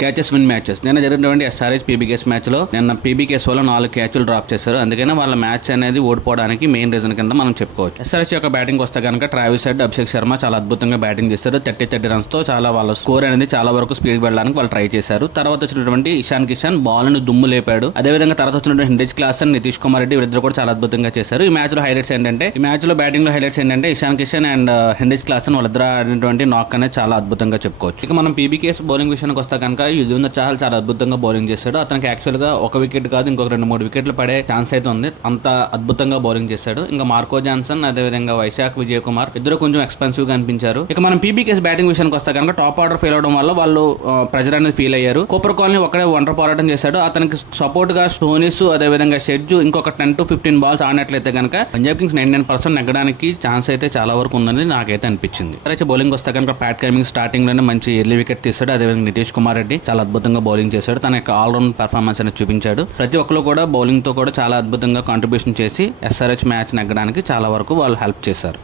Catches win matches నిన్న జరిగినటువంటి SRH PBKS match లో నిన్న పీబీకేఎస్ వల్ల 4 క్యాచ్లు డ్రాప్ చేశారు. అందుకనే వాళ్ళ మ్యాచ్ అనేది ఓడిపోవడానికి మెయిన్ రీజన్ కింద మనం చెప్పుకోవచ్చు. ఎస్ఆర్హెచ్ యొక్క బ్యాటింగ్ వస్తే కనుక ట్రావిస్ హెడ్, అభిషేక్ శర్మ చాలా అద్భుతంగా బ్యాటింగ్ చేశారు. 30 రన్స్ తో చాలా వాళ్ళ స్కోర్ అనేది చాలా వరకు స్పీడ్ వెళ్ళడానికి వాళ్ళు ట్రై చేశారు. తర్వాత వచ్చినటువంటి ఇషాన్ కిషన్ బాల్ ను దుమ్ము లేపాడు. అదేవిధంగా తర్వాత వచ్చినటువంటి హిండేజ్ క్లాసన్, నితీష్ కుమార్ రెడ్డి వీరిద్దరు కూడా చాలా అద్భుతంగా చేశారు. ఈ మ్యాచ్ లో హైలైట్స్ ఏంటంటే బ్యాటింగ్ లో హైలైట్స్ ఏంటంటే ఇషాన్ కిషన్ అండ్ హిండేజ్ క్లాసన్ వాళ్ళిద్దరు ఆడినటువంటి నాక్ అనేది చాలా అద్భుతంగా చెప్పుకోవచ్చు. ఇక మనం పీబీకేఎస్ బౌలింగ్ విషయానికి వస్తే కనుక యుజ్వేంద్ర చాహల్ చాలా అద్భుతంగా బౌలింగ్ చేశాడు. అతనికి యాక్చువల్ గా ఒక వికెట్ కాదు ఇంకొక 2-3 వికెట్లు పడే ఛాన్స్ అయితే ఉంది. అంత అద్భుతంగా బౌలింగ్ చేశాడు. ఇంకా మార్కో జాన్సన్ అదేవిధంగా వైశాఖ్ విజయ్ కుమార్ ఇద్దరు కొంచెం ఎక్స్పెన్సివ్ గా అనిపించారు. ఇక మనం పీబీకేఎస్ బ్యాటింగ్ విషయానికి వస్తే కనుక టాప్ ఆర్డర్ ఫెయిల్ అవడం వల్ల వాళ్ళు ప్రెజర్ అనేది ఫీల్ అయ్యారు. కూపర్ కాలనీ ఒక్కడే ఒంటరి పోరాటం చేశాడు. అతనికి సపోర్ట్ గా స్టోనిస్ అదేవిధంగా షెడ్జు ఇంకొక 10 to 15 బాల్స్ ఆడినట్లయితే కనుక పంజాబ్ కింగ్స్ 99% నెగ్గడానికి ఛాన్స్ అయితే చాలా వరకు ఉందని నాకైతే అనిపించింది. అయితే బౌలింగ్ వస్తే కనుక ప్యాట్ కమింగ్స్ స్టార్టింగ్ లోనే మంచి ఎర్లీ వికెట్ తీశాడు. అదేవిధంగా నితీష్ కుమార్ రెడ్డి చాలా అద్భుతంగా బౌలింగ్ చేశాడు. తన యొక్క ఆల్రౌండ్ పెర్ఫార్మెన్స్ అనేది చూపించాడు. ప్రతి ఒక్కరు కూడా బౌలింగ్ తో కూడా చాలా అద్భుతంగా కాంట్రిబ్యూషన్ చేసి ఎస్ఆర్హెచ్ మ్యాచ్ నెగ్గడానికి చాలా వరకు వాళ్ళు హెల్ప్ చేశారు.